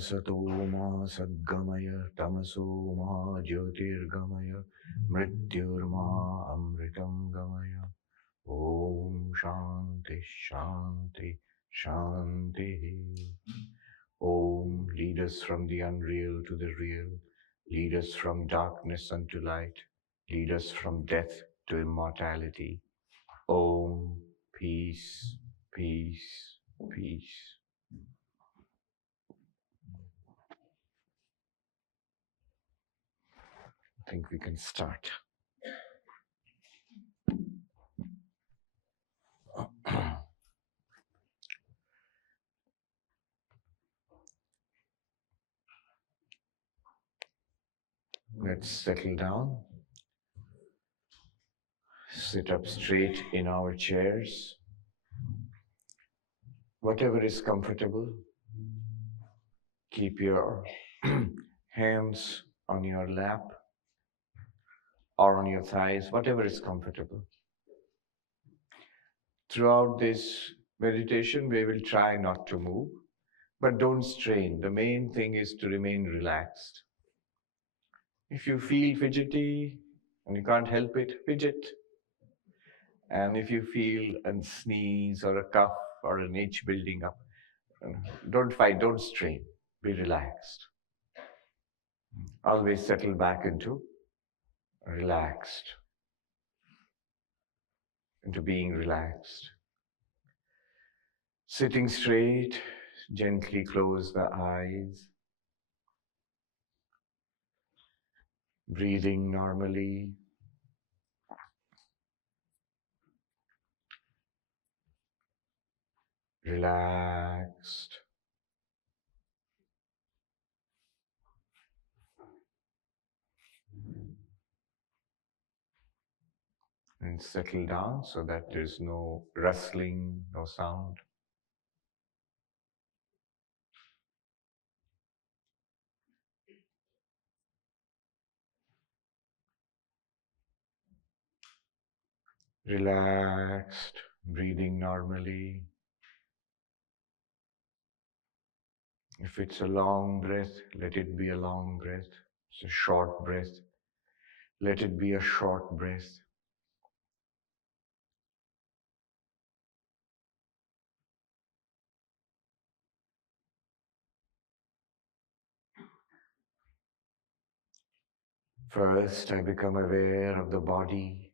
Asato ma sadgamaya tamaso ma jyotirgamaya mrityurma amritam gamaya. Om Shanti Shanti Shanti. Om, lead us from the unreal to the real. Lead us from darkness unto light. Lead us from death to immortality. Om, peace, peace, peace. I think we can start. Let's settle down. Sit up straight in our chairs. Whatever is comfortable, keep your hands on your lap or on your thighs, whatever is comfortable. Throughout this meditation, we will try not to move, but don't strain. The main thing is to remain relaxed. If you feel fidgety and you can't help it, fidget. And if you feel a sneeze or a cough or an itch building up, don't fight, don't strain, be relaxed. Always settle back into relaxed, into being relaxed. Sitting straight, gently close the eyes. Breathing normally. Relaxed. And settle down so that there's no rustling, no sound. Relaxed, breathing normally. If it's a long breath, let it be a long breath. It's a short breath. Let it be a short breath. First, I become aware of the body,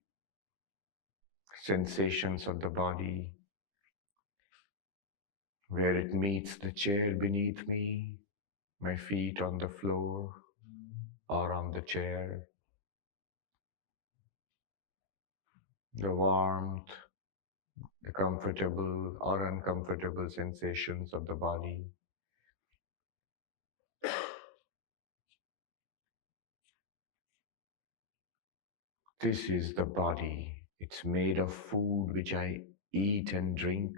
sensations of the body, where it meets the chair beneath me, my feet on the floor or on the chair, the warmth, the comfortable or uncomfortable sensations of the body. This is the body. It's made of food which I eat and drink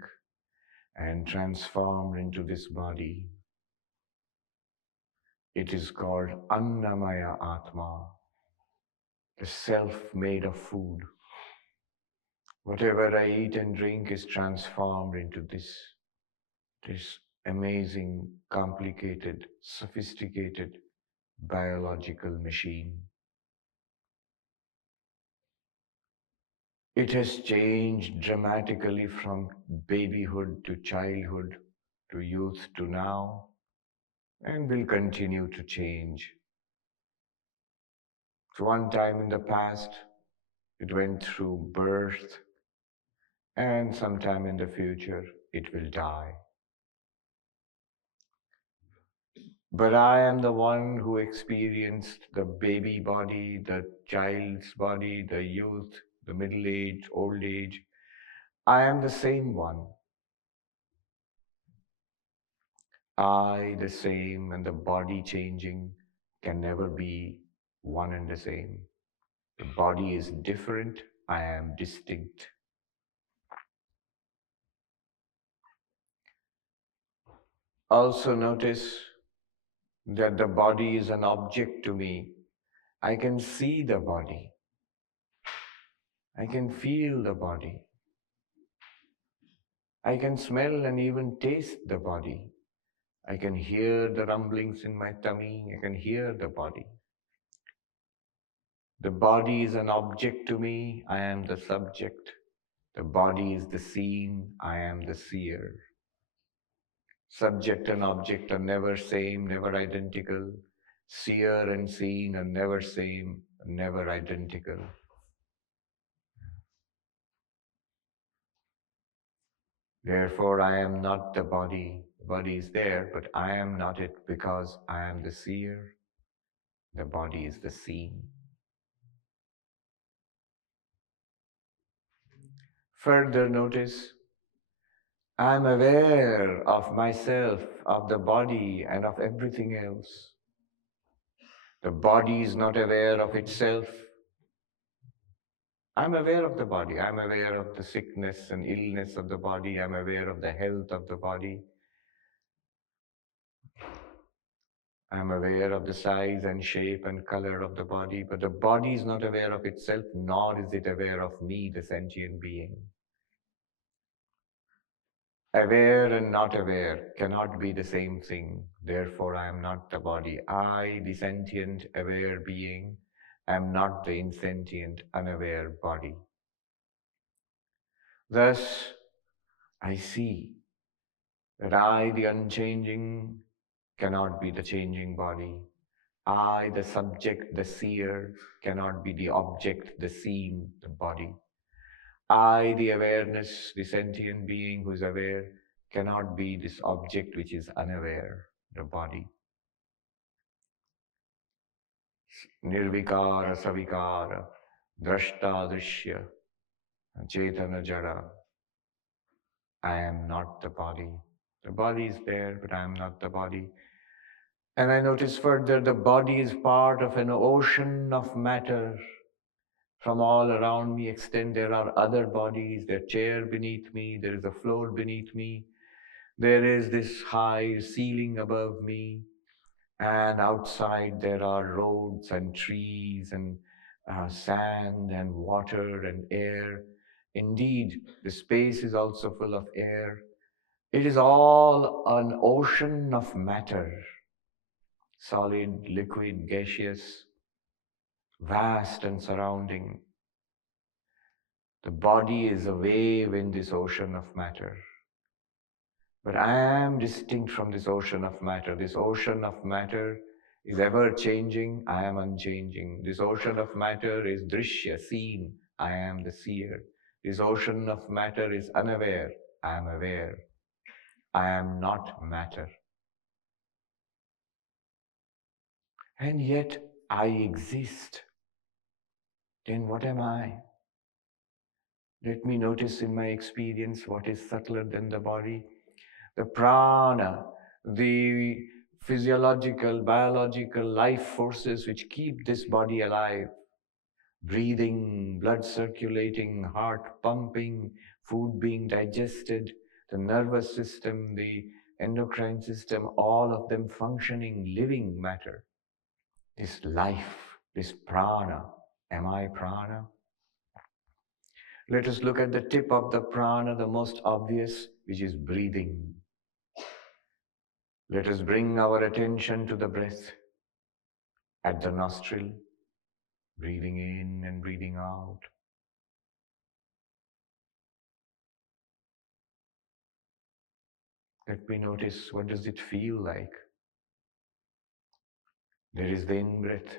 and transform into this body. It is called Annamaya Atma, the self made of food. Whatever I eat and drink is transformed into this amazing, complicated, sophisticated biological machine. It has changed dramatically from babyhood to childhood to youth to now, and will continue to change. So one time in the past, it went through birth, and sometime in the future, it will die. But I am the one who experienced the baby body, the child's body, the youth, the middle age, old age. I am the same one. I, the same, and the body changing can never be one and the same. The body is different. I am distinct. Also notice that the body is an object to me. I can see the body. I can feel the body. I can smell and even taste the body. I can hear the rumblings in my tummy. I can hear the body. The body is an object to me. I am the subject. The body is the seen. I am the seer. Subject and object are never same, never identical. Seer and seen are never same, never identical. Therefore, I am not the body. The body is there, but I am not it because I am the seer. The body is the seen. Further notice, I am aware of myself, of the body, and of everything else. The body is not aware of itself. I'm aware of the body. I'm aware of the sickness and illness of the body. I'm aware of the health of the body. I'm aware of the size and shape and color of the body, but the body is not aware of itself, nor is it aware of me, the sentient being. Aware and not aware cannot be the same thing. Therefore, I am not the body. I, the sentient, aware being, am not the insentient, unaware body. Thus, I see that I, the unchanging, cannot be the changing body. I, the subject, the seer, cannot be the object, the seen, the body. I, the awareness, the sentient being who is aware, cannot be this object which is unaware, the body. Nirvikara, savikara, drashta, drishya, chetana, jada. I am not the body. The body is there, but I am not the body. And I notice further, the body is part of an ocean of matter. From all around me extend, there are other bodies, there are chair beneath me, there is a floor beneath me, there is this high ceiling above me, and outside there are roads and trees and sand and water and air. Indeed, the space is also full of air. It is all an ocean of matter, solid, liquid, gaseous, vast and surrounding. The body is a wave in this ocean of matter. But I am distinct from this ocean of matter. This ocean of matter is ever changing. I am unchanging. This ocean of matter is drishya, seen. I am the seer. This ocean of matter is unaware. I am aware. I am not matter. And yet I exist. Then what am I? Let me notice in my experience what is subtler than the body. The prana, the physiological, biological life forces which keep this body alive. Breathing, blood circulating, heart pumping, food being digested, the nervous system, the endocrine system, all of them functioning, living matter. This life, this prana. Am I prana? Let us look at the tip of the prana, the most obvious, which is breathing. Let us bring our attention to the breath at the nostril, breathing in and breathing out. Let me notice, what does it feel like? There is the in-breath,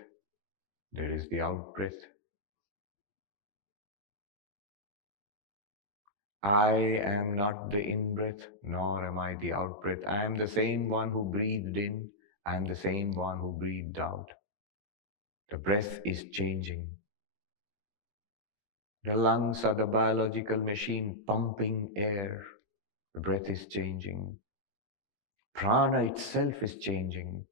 there is the out-breath. I am not the in-breath, nor am I the out-breath. I am the same one who breathed in, I am the same one who breathed out. The breath is changing. The lungs are the biological machine pumping air. The breath is changing. Prana itself is changing.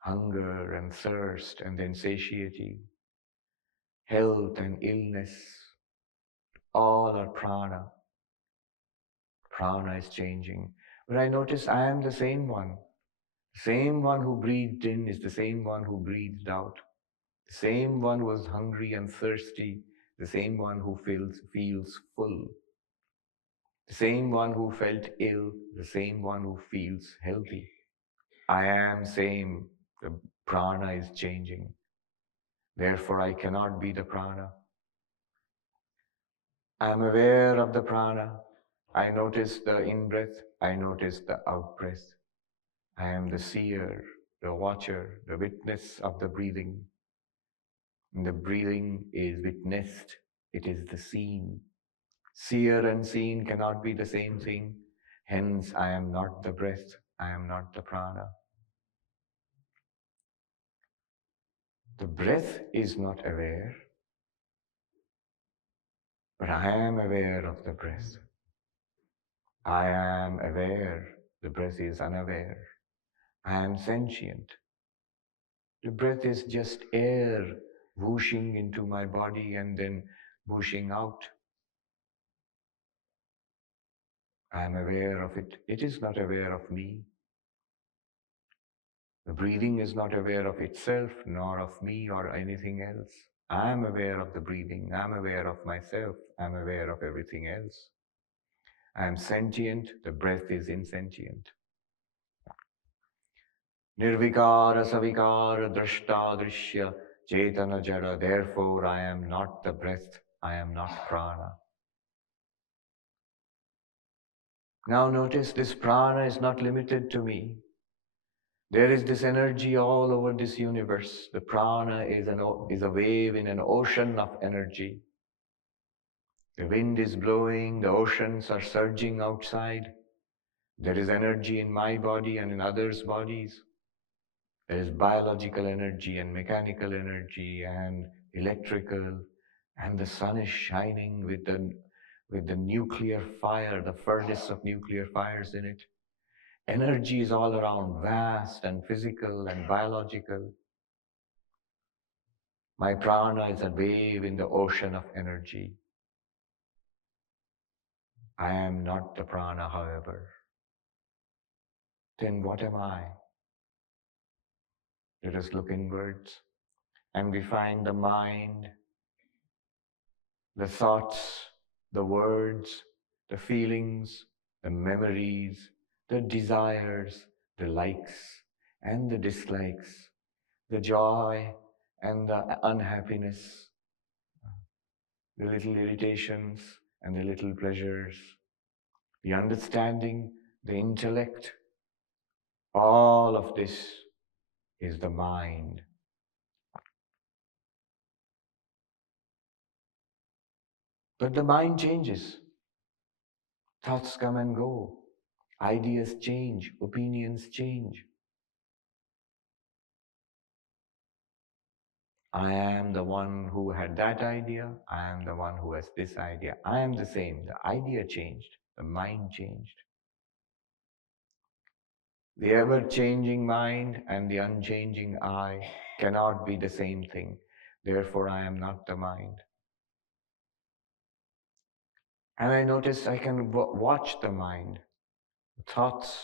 Hunger and thirst and then satiety, health and illness, all are prana. Prana is changing. But I notice I am the same one. The same one who breathed in is the same one who breathed out. The same one who was hungry and thirsty, the same one who feels full. The same one who felt ill, the same one who feels healthy. I am same, the prana is changing. Therefore, I cannot be the prana. I am aware of the prana. I notice the in-breath, I notice the out-breath. I am the seer, the watcher, the witness of the breathing. And the breathing is witnessed, it is the seen. Seer and seen cannot be the same thing. Hence, I am not the breath, I am not the prana. The breath is not aware, but I am aware of the breath. I am aware, the breath is unaware. I am sentient. The breath is just air whooshing into my body and then whooshing out. I am aware of it. It is not aware of me. The breathing is not aware of itself, nor of me or anything else. I am aware of the breathing. I am aware of myself. I am aware of everything else. I am sentient. The breath is insentient. Nirvikara savikara drashta drishya chetana jada. Therefore, I am not the breath. I am not prana. Now notice this prana is not limited to me. There is this energy all over this universe. The prana is a wave in an ocean of energy. The wind is blowing, the oceans are surging outside. There is energy in my body and in others' bodies. There is biological energy and mechanical energy and electrical, and the sun is shining with the nuclear fire, the furnace of nuclear fires in it. Energy is all around, vast and physical and biological. My prana is a wave in the ocean of energy. I am not the prana, however. Then what am I? Let us look inwards and we find the mind, the thoughts, the words, the feelings, the memories, the desires, the likes and the dislikes, the joy and the unhappiness, the little irritations and the little pleasures, the understanding, the intellect. All of this is the mind. But the mind changes. Thoughts come and go. Ideas change. Opinions change. I am the one who had that idea. I am the one who has this idea. I am the same. The idea changed. The mind changed. The ever-changing mind and the unchanging I cannot be the same thing. Therefore, I am not the mind. And I notice I can watch the mind. Thoughts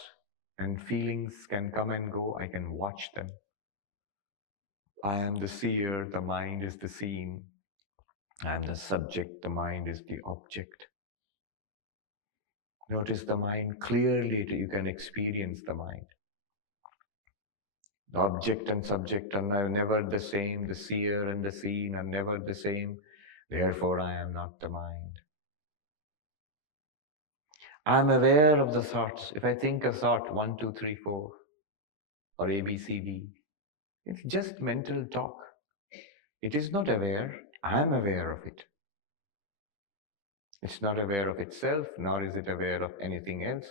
and feelings can come and go. I can watch them. I am the seer, the mind is the seen. I am the subject, the mind is the object. Notice the mind clearly, you can experience the mind. The object and subject are never the same. The seer and the seen are never the same. Therefore, I am not the mind. I am aware of the thoughts. If I think a thought, 1, 2, 3, 4, or A, B, C, D, it's just mental talk. It is not aware. I am aware of it. It's not aware of itself, nor is it aware of anything else.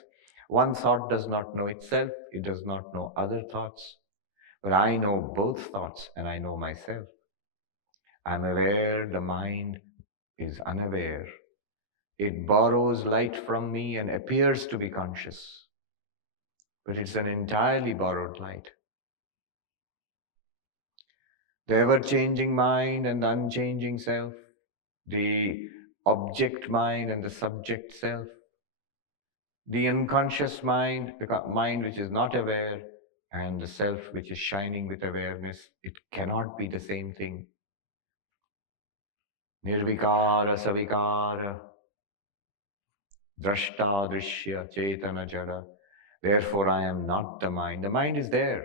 One thought does not know itself. It does not know other thoughts. But I know both thoughts and I know myself. I'm aware the mind is unaware. It borrows light from me and appears to be conscious. But it's an entirely borrowed light. The ever-changing mind and the unchanging self, the object mind and the subject self, the unconscious mind, the mind which is not aware, and the self which is shining with awareness, it cannot be the same thing. Nirvikara savikara drashta drishya chetana jada. Therefore, I am not the mind. The mind is there,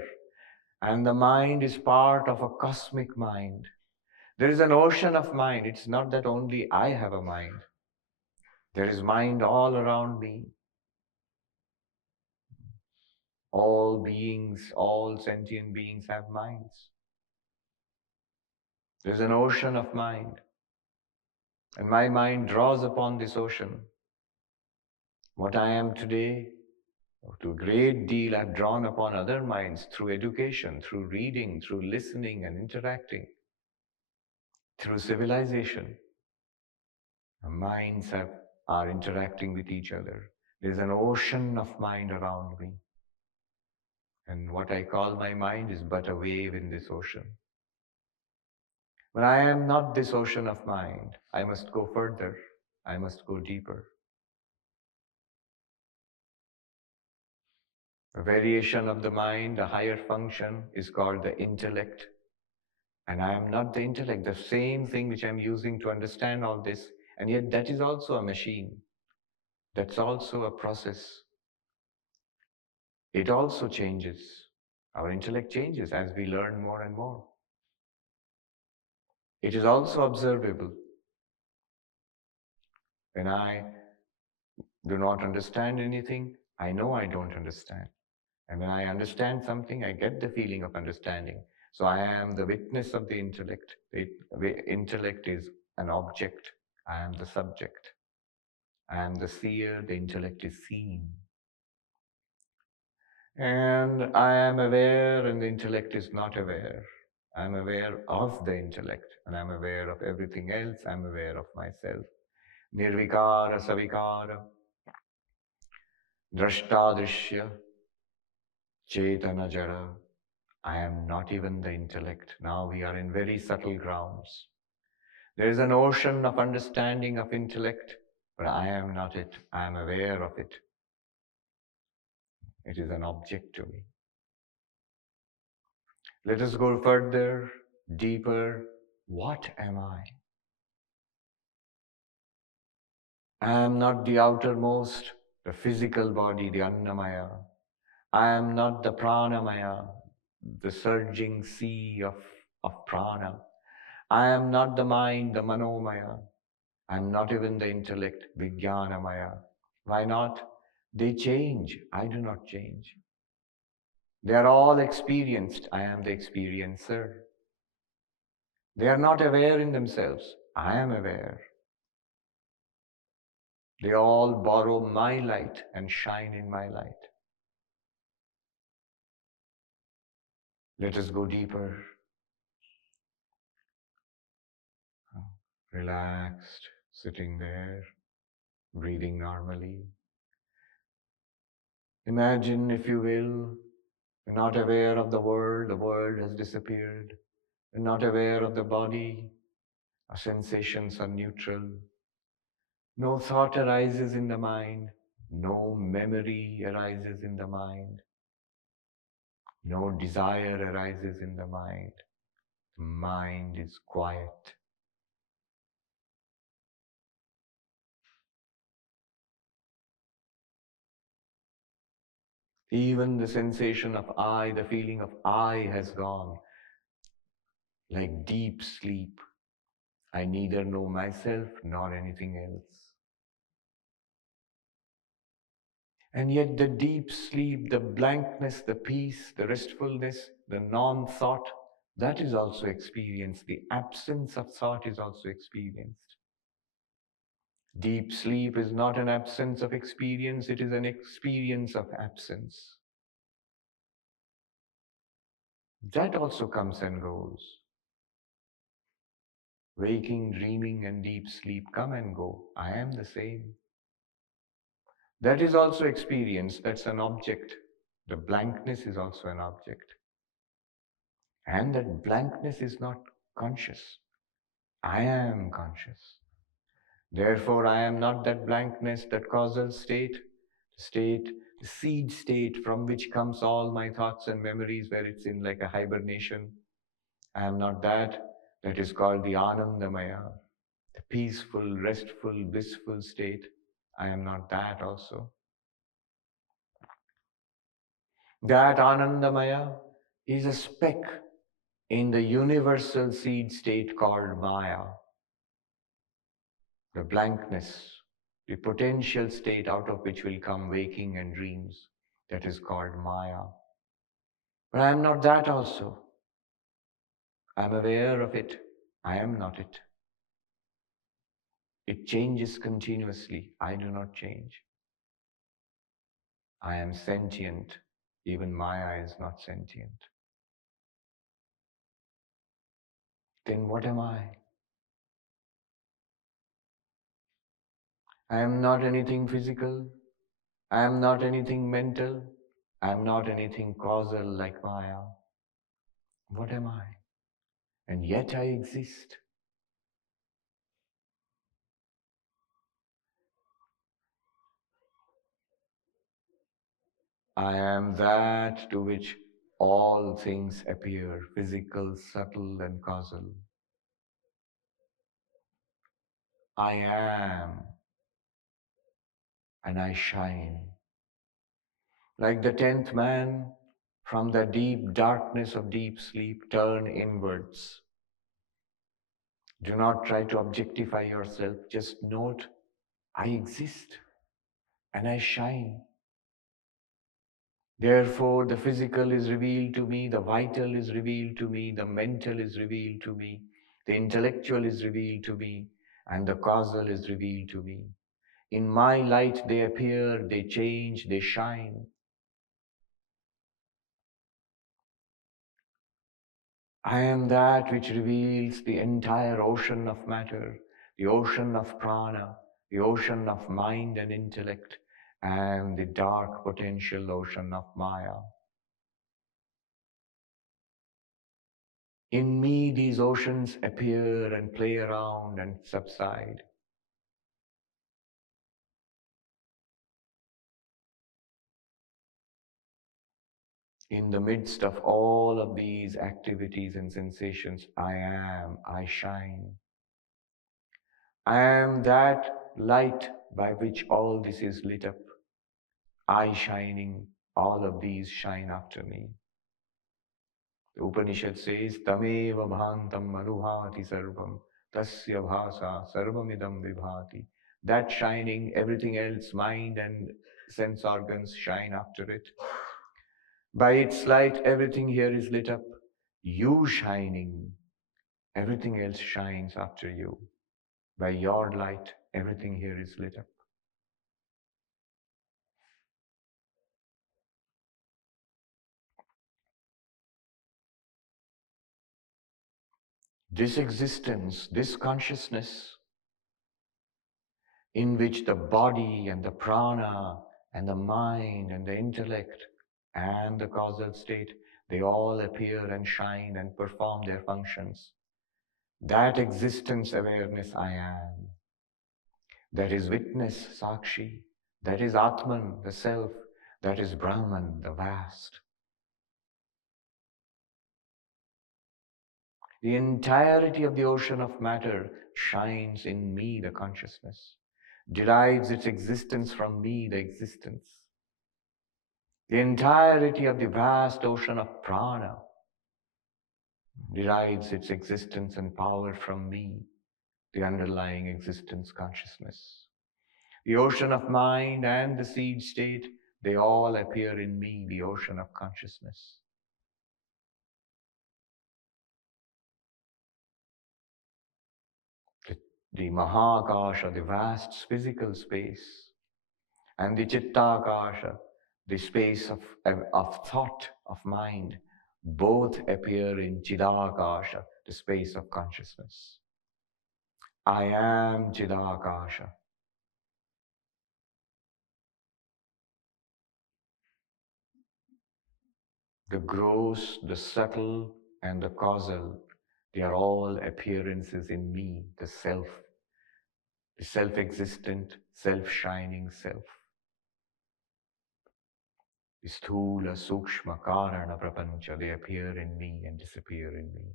and the mind is part of a cosmic mind. There is an ocean of mind. It's not that only I have a mind. There is mind all around me. All beings, all sentient beings have minds. There's an ocean of mind. And my mind draws upon this ocean. What I am today, to a great deal, I've drawn upon other minds through education, through reading, through listening and interacting, through civilization. The minds are interacting with each other. There's an ocean of mind around me. And what I call my mind is but a wave in this ocean. But I am not this ocean of mind. I must go further. I must go deeper. A variation of the mind, a higher function, is called the intellect. And I am not the intellect, the same thing which I'm using to understand all this. And yet that is also a machine. That's also a process. It also changes. Our intellect changes as we learn more and more. It is also observable. When I do not understand anything, I know I don't understand. And when I understand something, I get the feeling of understanding. So I am the witness of the intellect. The intellect is an object. I am the subject. I am the seer. The intellect is seen. And I am aware and the intellect is not aware. I am aware of the intellect and I am aware of everything else. I am aware of myself. Nirvikara, savikara, drashtadrishya, chetana jara. I am not even the intellect. Now we are in very subtle grounds. There is an ocean of understanding of intellect, but I am not it. I am aware of it. It is an object to me. Let us go further, deeper. What am I? I am not the outermost, the physical body, the Annamaya. I am not the Pranamaya, the surging sea of prana. I am not the mind, the Manomaya. I am not even the intellect, Vijnanamaya. Why not? They change. I do not change. They are all experienced. I am the experiencer. They are not aware in themselves. I am aware. They all borrow my light and shine in my light. Let us go deeper. Relaxed, sitting there, breathing normally. Imagine, if you will, you're not aware of the world has disappeared. You're not aware of the body, our sensations are neutral. No thought arises in the mind, no memory arises in the mind, no desire arises in the mind. The mind is quiet. Even the sensation of I, the feeling of I has gone, like deep sleep. I neither know myself nor anything else. And yet the deep sleep, the blankness, the peace, the restfulness, the non-thought, that is also experienced. The absence of thought is also experienced. Deep sleep is not an absence of experience, it is an experience of absence. That also comes and goes. Waking, dreaming, and deep sleep come and go. I am the same. That is also experience, that's an object. The blankness is also an object. And that blankness is not conscious. I am conscious. Therefore, I am not that blankness, that causal state, the seed state from which comes all my thoughts and memories, where it's in like a hibernation. I am not that. That is called the Anandamaya, the peaceful, restful, blissful state. I am not that also. That Anandamaya is a speck in the universal seed state called Maya, the blankness, the potential state out of which will come waking and dreams, that is called Maya. But I am not that also. I am aware of it. I am not it. It changes continuously. I do not change. I am sentient. Even Maya is not sentient. Then what am I? I am not anything physical. I am not anything mental. I am not anything causal like Maya. What am I? And yet I exist. I am that to which all things appear, physical, subtle, and causal. I am, and I shine. Like the 10th man, from the deep darkness of deep sleep, turn inwards. Do not try to objectify yourself. Just note, I exist and I shine. Therefore, the physical is revealed to me, the vital is revealed to me, the mental is revealed to me, the intellectual is revealed to me, and the causal is revealed to me. In my light, they appear, they change, they shine. I am that which reveals the entire ocean of matter, the ocean of prana, the ocean of mind and intellect, and the dark potential ocean of Maya. In me, these oceans appear and play around and subside. In the midst of all of these activities and sensations, I shine. I am that light by which all this is lit up. I shining, all of these shine after me. The Upanishad says, Tameva bhantam anubhati sarvam, tasya bhasa sarvamidam vibhati. That shining, everything else, mind and sense organs shine after it. By its light, everything here is lit up. You shining, everything else shines after you. By your light, everything here is lit up. This existence, this consciousness, in which the body and the prana and the mind and the intellect and the causal state, they all appear and shine and perform their functions. That existence awareness I am. That is witness, Sakshi. That is Atman, the self. That is Brahman, the vast. The entirety of the ocean of matter shines in me, the consciousness, derives its existence from me, the existence. The entirety of the vast ocean of prana derives its existence and power from me, the underlying existence consciousness. The ocean of mind and the seed state, they all appear in me, the ocean of consciousness. The Mahakasha, the vast physical space, and the Chittakasha, the space of thought, of mind, both appear in Chidakasha, the space of consciousness. I am Chidakasha. The gross, the subtle, and the causal, they are all appearances in me, the self-existent, self-shining self. The sthula, sukshma, karana, prapancha, they appear in me and disappear in me.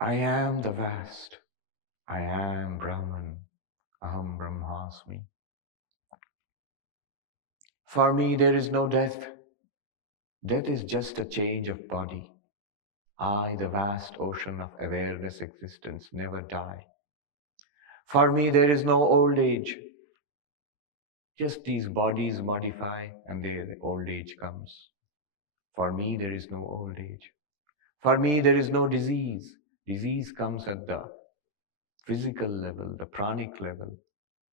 I am the vast. I am Brahman. Aham Brahmasmi. For me, there is no death. Death is just a change of body. I, the vast ocean of awareness existence, never die. For me, there is no old age. Just these bodies modify and their old age comes. For me, there is no old age. For me, there is no disease. Disease comes at the physical level, the pranic level.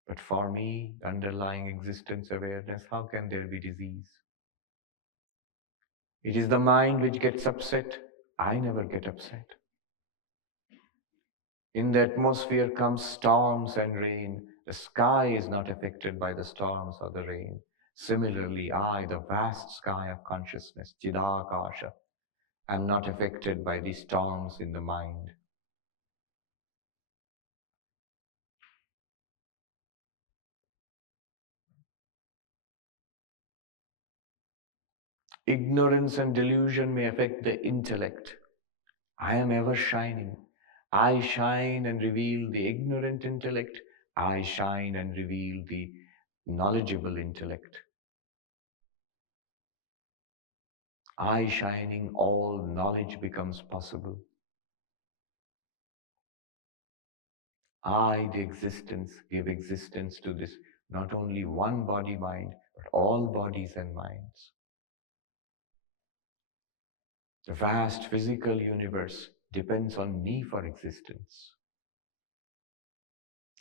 But for me, underlying existence awareness, how can there be disease? It is the mind which gets upset. I never get upset. In the atmosphere comes storms and rain. The sky is not affected by the storms or the rain. Similarly, I, the vast sky of consciousness, Chidakasha, am not affected by the storms in the mind. Ignorance and delusion may affect the intellect. I am ever shining. I shine and reveal the ignorant intellect. I shine and reveal the knowledgeable intellect. I shining, all knowledge becomes possible. I, the existence, give existence to this not only one body mind, but all bodies and minds. The vast physical universe depends on me for existence.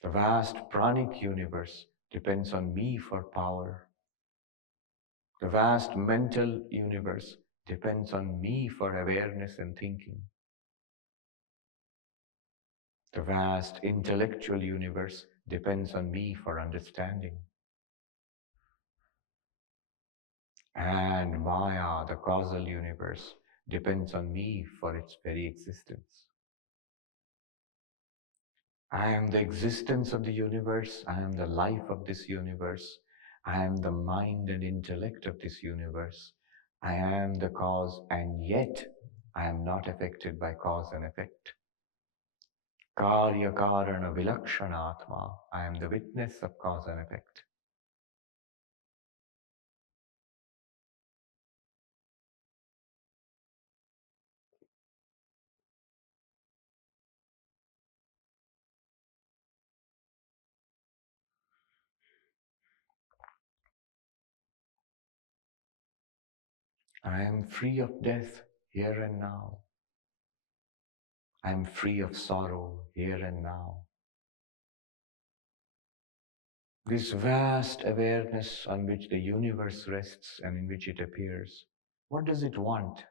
The vast pranic universe depends on me for power. The vast mental universe depends on me for awareness and thinking. The vast intellectual universe depends on me for understanding. And Maya, the causal universe, depends on me for its very existence. I am the existence of the universe. I am the life of this universe. I am the mind and intellect of this universe. I am the cause, and yet I am not affected by cause and effect. Karya Karana Vilakshanatma. I am the witness of cause and effect. I am free of death here and now. I am free of sorrow here and now. This vast awareness on which the universe rests and in which it appears, what does it want?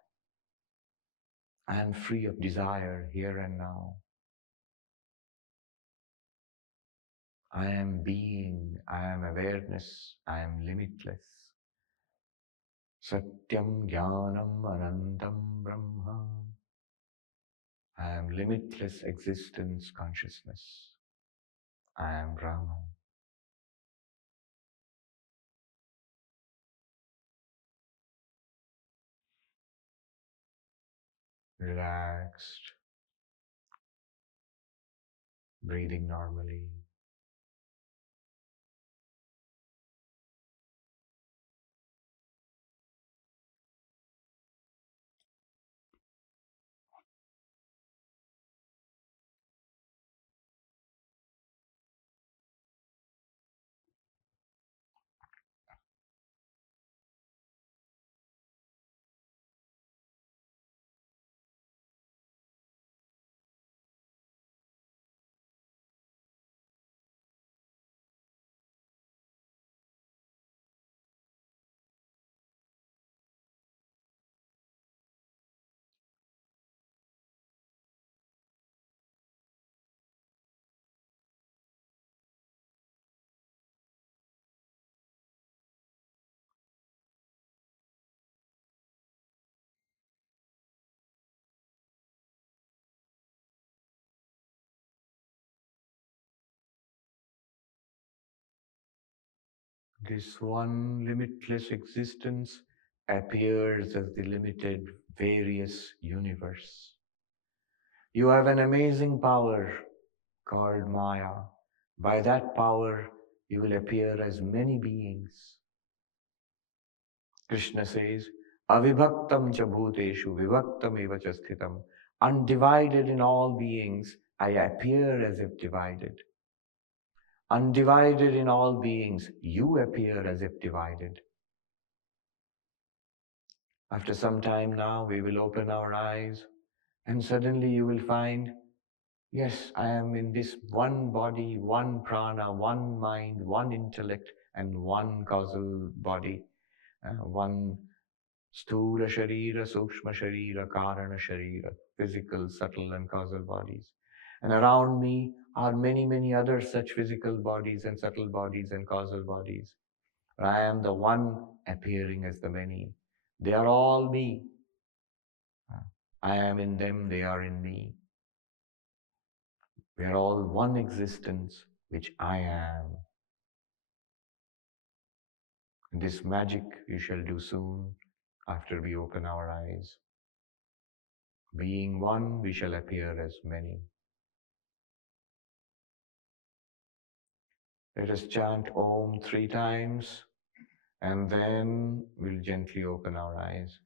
I am free of desire here and now. I am being, I am awareness, I am limitless. Satyam Jnanam Anantam Brahma. I am limitless existence consciousness. I am Brahman. Relaxed, breathing normally. This one limitless existence appears as the limited various universe. You have an amazing power called Maya. By that power, you will appear as many beings. Krishna says, Avibhaktam cha bhuteshu vibhaktam eva cha sthitam. Undivided in all beings, I appear as if divided. Undivided in all beings, you appear as if divided. After some time now, we will open our eyes and suddenly you will find, yes, I am in this one body, one prana, one mind, one intellect, and one causal body, one Sthula Sharira, Sukshma Sharira, Karana Sharira, physical, subtle, and causal bodies. And around me are many, many other such physical bodies and subtle bodies and causal bodies. I am the one appearing as the many. They are all me. I am in them, they are in me. We are all one existence, which I am. And this magic we shall do soon after we open our eyes. Being one, we shall appear as many. Let us chant Om 3 times and then we'll gently open our eyes.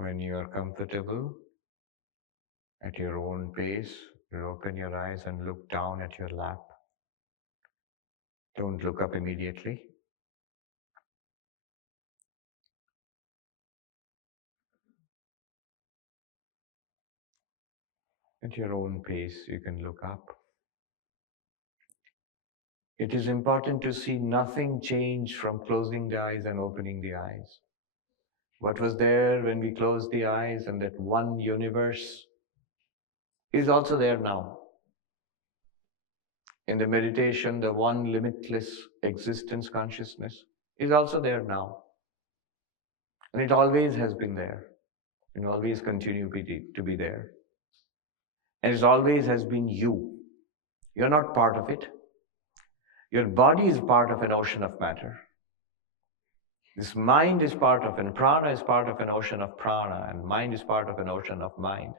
When you are comfortable, at your own pace, you open your eyes and look down at your lap. Don't look up immediately. At your own pace, you can look up. It is important to see nothing change from closing the eyes and opening the eyes. What was there when we closed the eyes and that one universe is also there now. In the meditation, the one limitless existence consciousness is also there now. And it always has been there and always continue to be there. And it always has been you. You're not part of it. Your body is part of an ocean of matter. This mind is part of, and prana is part of an ocean of prana, and mind is part of an ocean of mind.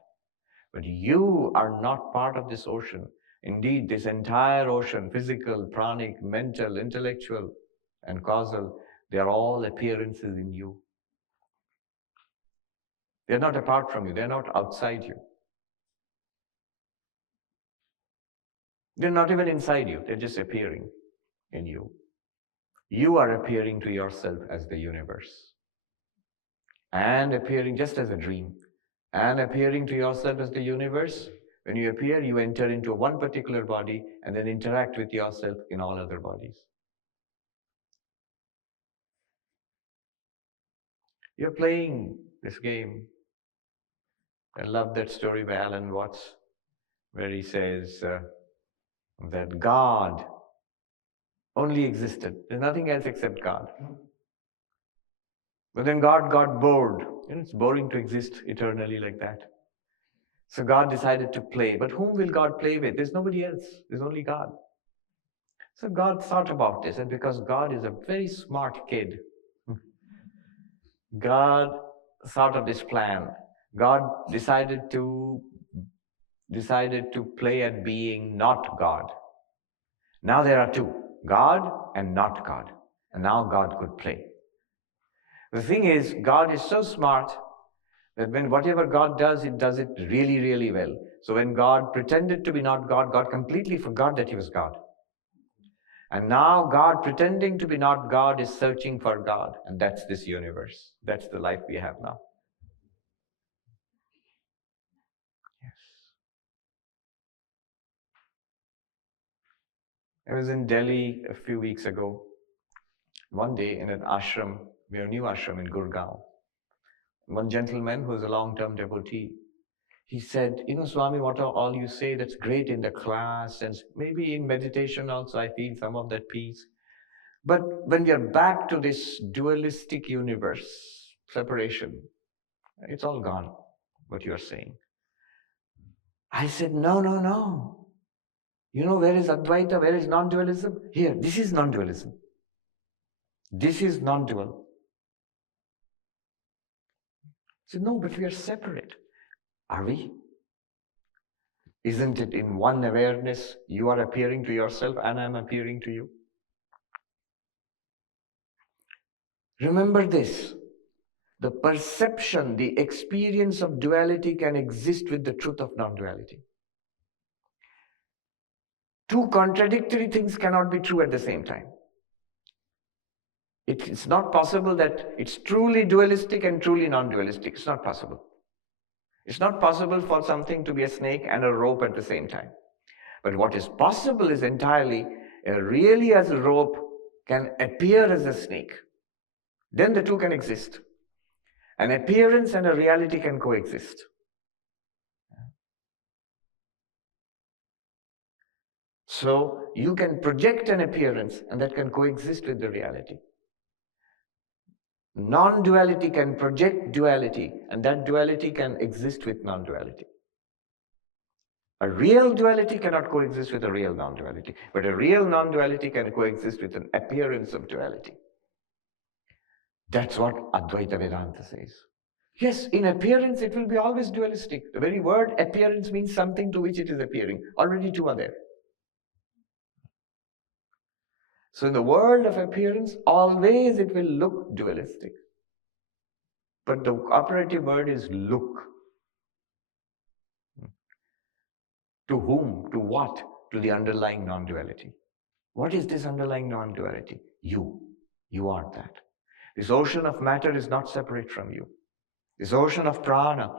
But you are not part of this ocean. Indeed, this entire ocean, physical, pranic, mental, intellectual, and causal, they are all appearances in you. They're not apart from you. They're not outside you. They're not even inside you. They're just appearing in you. You are appearing to yourself as the universe, and appearing just as a dream, and appearing to yourself as the universe. When you appear, you enter into one particular body and then interact with yourself in all other bodies. You're playing this game. I love that story by Alan Watts, where he says that God only existed. There's nothing else except God. But then God got bored. It's boring to exist eternally like that. So God decided to play. But whom will God play with? There's nobody else. There's only God. So God thought about this, and because God is a very smart kid, God thought of this plan. God decided to play at being not God. Now there are two, God and not God. And now God could play. The thing is, God is so smart that when whatever God does, it does it really, really well. So when God pretended to be not God, God completely forgot that he was God. And now God, pretending to be not God, is searching for God. And that's this universe. That's the life we have now. Yes. I was in Delhi a few weeks ago. One day in an ashram, We are a new ashram in Gurgaon. One gentleman who is a long-term devotee, he said, Swami, what are all you say? That's great in the class, and maybe in meditation also I feel some of that peace. But when we are back to this dualistic universe, separation, it's all gone, what you are saying. I said, no, no, no. Where is Advaita? Where is non-dualism? Here, this is non-dualism. This is non-dual. I said, no, but we are separate. Are we? Isn't it in one awareness you are appearing to yourself and I am appearing to you? Remember this. The perception, the experience of duality can exist with the truth of non-duality. Two contradictory things cannot be true at the same time. It's not possible that it's truly dualistic and truly non-dualistic. It's not possible. It's not possible for something to be a snake and a rope at the same time. But what is possible is entirely, really as a rope can appear as a snake. Then the two can exist. An appearance and a reality can coexist. So you can project an appearance and that can coexist with the reality. Non-duality can project duality and that duality can exist with non-duality. A real duality cannot coexist with a real non-duality, but a real non-duality can coexist with an appearance of duality. That's what Advaita Vedanta says. Yes, in appearance it will be always dualistic. The very word appearance means something to which it is appearing. Already two are there. So in the world of appearance, always it will look dualistic. But the operative word is look. To whom? To what? To the underlying non-duality. What is this underlying non-duality? You. You are that. This ocean of matter is not separate from you. This ocean of prana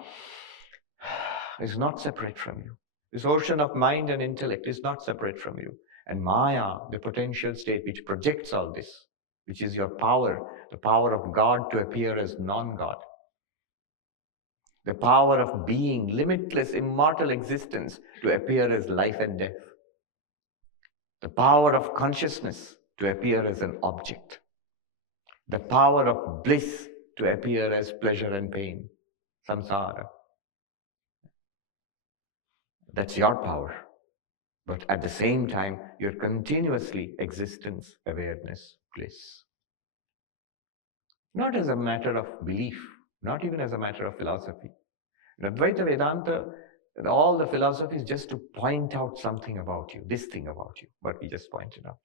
is not separate from you. This ocean of mind and intellect is not separate from you. And Maya, the potential state which projects all this, which is your power, the power of God to appear as non-God, the power of being, limitless, immortal existence to appear as life and death, the power of consciousness to appear as an object, the power of bliss to appear as pleasure and pain, samsara. That's your power. But at the same time, you're continuously existence, awareness, bliss. Not as a matter of belief, not even as a matter of philosophy. In Advaita Vedanta, all the philosophies just to point out something about you, this thing about you, what we just pointed out.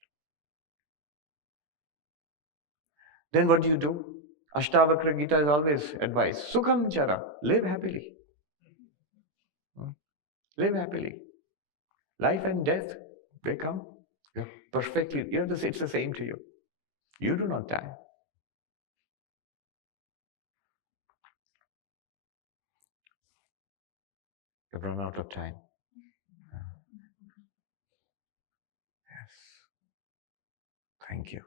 Then what do? Ashtavakra Gita is always advised, Sukham Chara, live happily. Live happily. Life and death, they come. You're perfectly, it's the same to you. You do not die. You've run out of time. Yes. Thank you.